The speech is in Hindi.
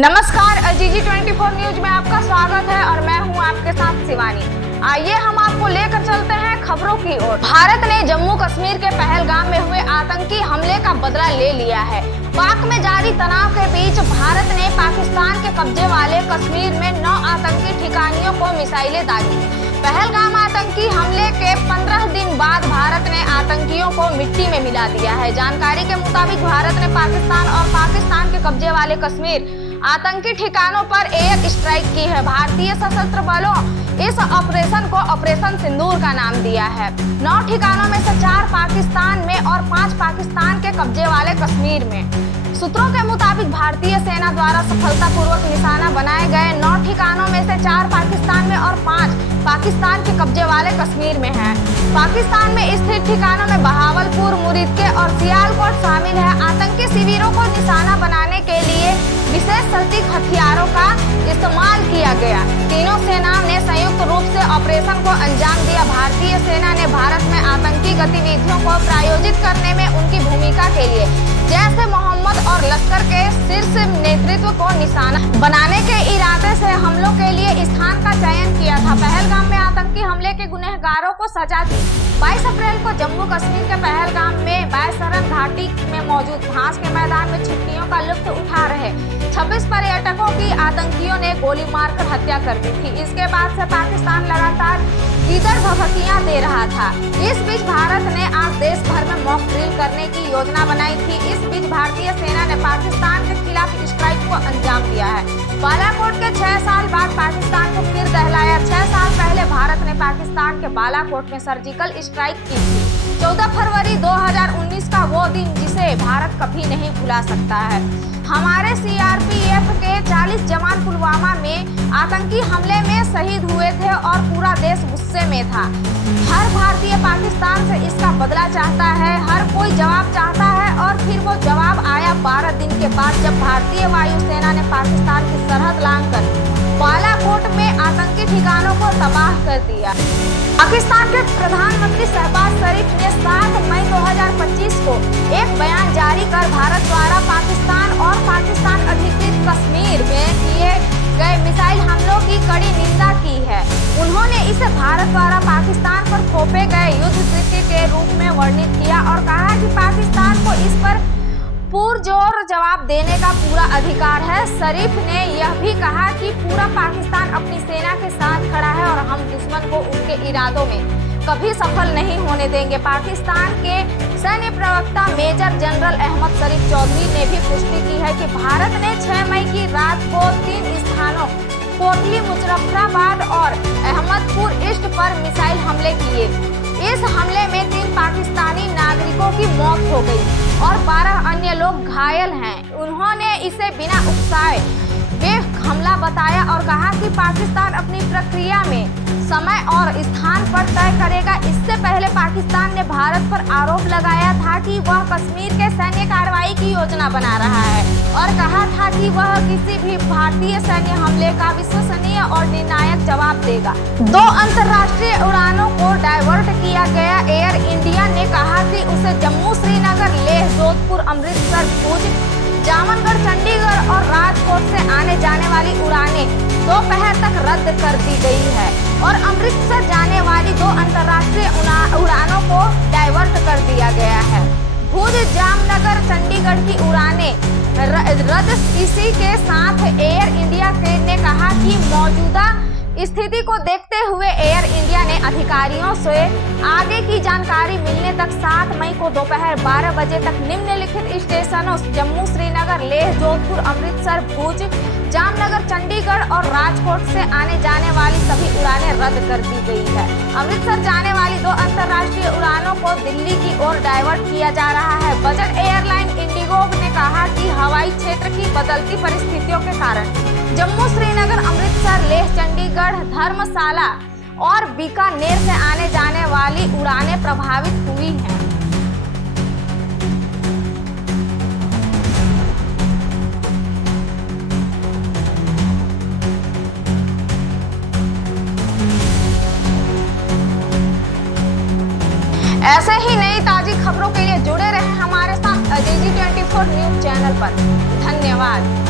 नमस्कार, अजीजी 24 न्यूज में आपका स्वागत है और मैं हूं आपके साथ शिवानी। आइए हम आपको लेकर चलते हैं खबरों की ओर। भारत ने जम्मू कश्मीर के पहलगाम में हुए आतंकी हमले का बदला ले लिया है। पाक में जारी तनाव के बीच भारत ने पाकिस्तान के कब्जे वाले कश्मीर में 9 आतंकी ठिकानों को मिसाइलें दागी। पहलगाम आतंकी हमले के 15 दिन बाद भारत ने आतंकियों को मिट्टी में मिला दिया है। जानकारी के मुताबिक भारत ने पाकिस्तान और पाकिस्तान के कब्जे वाले कश्मीर आतंकी ठिकानों पर एयर स्ट्राइक की है। भारतीय सशस्त्र बलों इस ऑपरेशन को ऑपरेशन सिंदूर का नाम दिया है। 9 ठिकानों में से 4 पाकिस्तान में और 5 पाकिस्तान के कब्जे वाले कश्मीर में। सूत्रों के मुताबिक भारतीय सेना द्वारा सफलतापूर्वक निशाना बनाए गए 9 ठिकानों में से 4 पाकिस्तान में और 5 पाकिस्तान के कब्जे वाले कश्मीर में हैं। पाकिस्तान में स्थित ठिकानों में बहावलपुर, मुरीदके और सियालकोट शामिल है। आतंकी शिविरों को निशाना बनाने के लिए विशेष सटीक हथियारों का इस्तेमाल किया गया। तीनों सेनाओं ने संयुक्त रूप से ऑपरेशन को अंजाम दिया। भारतीय सेना ने भारत में आतंकी गतिविधियों को प्रायोजित करने में उनकी भूमिका के लिए जैश-ए-मोहम्मद और लश्कर के शीर्ष नेतृत्व को निशाना बनाने के इरादे से हमलों के लिए स्थान का चयन किया था। पहलगाम में आतंकी हमले के गुनहगारों को सजा दी। 22 अप्रैल को जम्मू कश्मीर के पहलगाम में बैसरन घाटी में मौजूद घास के मैदान में छुट्टियों का लुत्फ उठा रहे 26 पर्यटकों की आतंकियों ने गोली मारकर हत्या कर दी थी। इसके बाद से पाकिस्तान लगातार इधर भभकियां दे रहा था। इस बीच भारत ने आज देश भर में मॉक ड्रिल करने की योजना बनाई थी। इस बीच भारतीय सेना ने पाकिस्तान के खिलाफ स्ट्राइक को अंजाम दिया है। बालाकोट के 6 साल बाद पाकिस्तान को फिर दहलाया। 6 साल पहले भारत ने पाकिस्तान के बालाकोट में सर्जिकल स्ट्राइक की थी। 14 फरवरी 2019 का वो दिन जिसे भारत कभी नहीं भुला सकता है। हमारे सीआरपीएफ के 40 जवान पुलवामा में आतंकी हमले में शहीद हुए थे और पूरा देश गुस्से में था। हर भारतीय पाकिस्तान से इसका बदला चाहता है, हर कोई जवाब चाहता है और फिर वो जवाब आया 12 दिन के बाद, जब भारतीय वायुसेना ने पाकिस्तान की सरहद लांघकर बालाकोट में आतंकी ठिकानों को तबाह कर दिया। पाकिस्तान के प्रधानमंत्री शहबाज शरीफ ने 7 मई 2025 को एक बयान जारी कर भारत द्वारा पाकिस्तान और पाकिस्तान अधिकृत कश्मीर में किए गए मिसाइल हमलों की कड़ी निंदा की है। उन्होंने इसे भारत द्वारा पाकिस्तान पर थोपे गए युद्ध कृत्य के रूप में वर्णित किया और कहा कि पाकिस्तान को इस पर पुरजोर जवाब देने का पूरा अधिकार है। शरीफ ने यह भी कहा कि पूरा पाकिस्तान अपनी सेना के साथ खड़ा है और हम दुश्मन को उनके इरादों में कभी सफल नहीं होने देंगे। पाकिस्तान के सैन्य प्रवक्ता मेजर जनरल अहमद शरीफ चौधरी ने भी पुष्टि की है कि भारत ने 6 मई की रात को 3 स्थानों कोटली, मुजफ्फराबाद और अहमदपुर ईस्ट पर मिसाइल हमले किए। इस हमले में 3 पाकिस्तानी नागरिकों की मौत हो गई और 12 अन्य लोग घायल हैं। उन्होंने इसे बिना उकसाए वे हमला बताया और कहा कि पाकिस्तान अपनी प्रक्रिया में समय और स्थान पर तय करेगा। इससे पहले पाकिस्तान ने भारत पर आरोप लगाया था कि वह कश्मीर के सैन्य कार्रवाई की योजना बना रहा है और कहा था कि वह किसी भी भारतीय सैन्य हमले का विश्वसनीय और निर्णायक जवाब देगा। 2 अंतर्राष्ट्रीय उड़ानों को डायवर्ट किया गया। एयर इंडिया ने कहा कि उसे जम्मू, श्रीनगर, लेह, जोधपुर, अमृतसर, भुज, जामनगढ़, चंडीगढ़ और राजकोट से आने जाने वाली उड़ानें दोपहर तक रद्द कर दी गई है और अमृतसर जाने वाली 2 अंतर्राष्ट्रीय उड़ानों को डायवर्ट कर दिया गया है। भुज, जामनगर, चंडीगढ़ की उड़ानें रद्द। इसी के साथ एयर इंडिया ने कहा कि मौजूदा स्थिति को देखते हुए एयर इंडिया ने अधिकारियों से आगे की जानकारी मिलने तक 7 मई को दोपहर 12 बजे तक निम्नलिखित स्टेशनों जम्मू, श्रीनगर, लेह, जोधपुर, अमृतसर, भुज, जामनगर, चंडीगढ़ और राजकोट से आने जाने वाली सभी उड़ानें रद्द कर दी गई है। अमृतसर जाने वाली 2 अंतर्राष्ट्रीय उड़ानों को दिल्ली की ओर डायवर्ट किया जा रहा है। बजट एयरलाइन इंडिगो ने कहा कि हवाई क्षेत्र की बदलती परिस्थितियों के कारण जम्मू, श्रीनगर, अमृतसर, लेह, चंडीगढ़, धर्मशाला और बीकानेर से आने जाने वाली उड़ानें प्रभावित हुई हैं। ऐसे ही नई ताजी खबरों के लिए जुड़े रहें हमारे साथ अजीजी 24 न्यूज चैनल पर। धन्यवाद।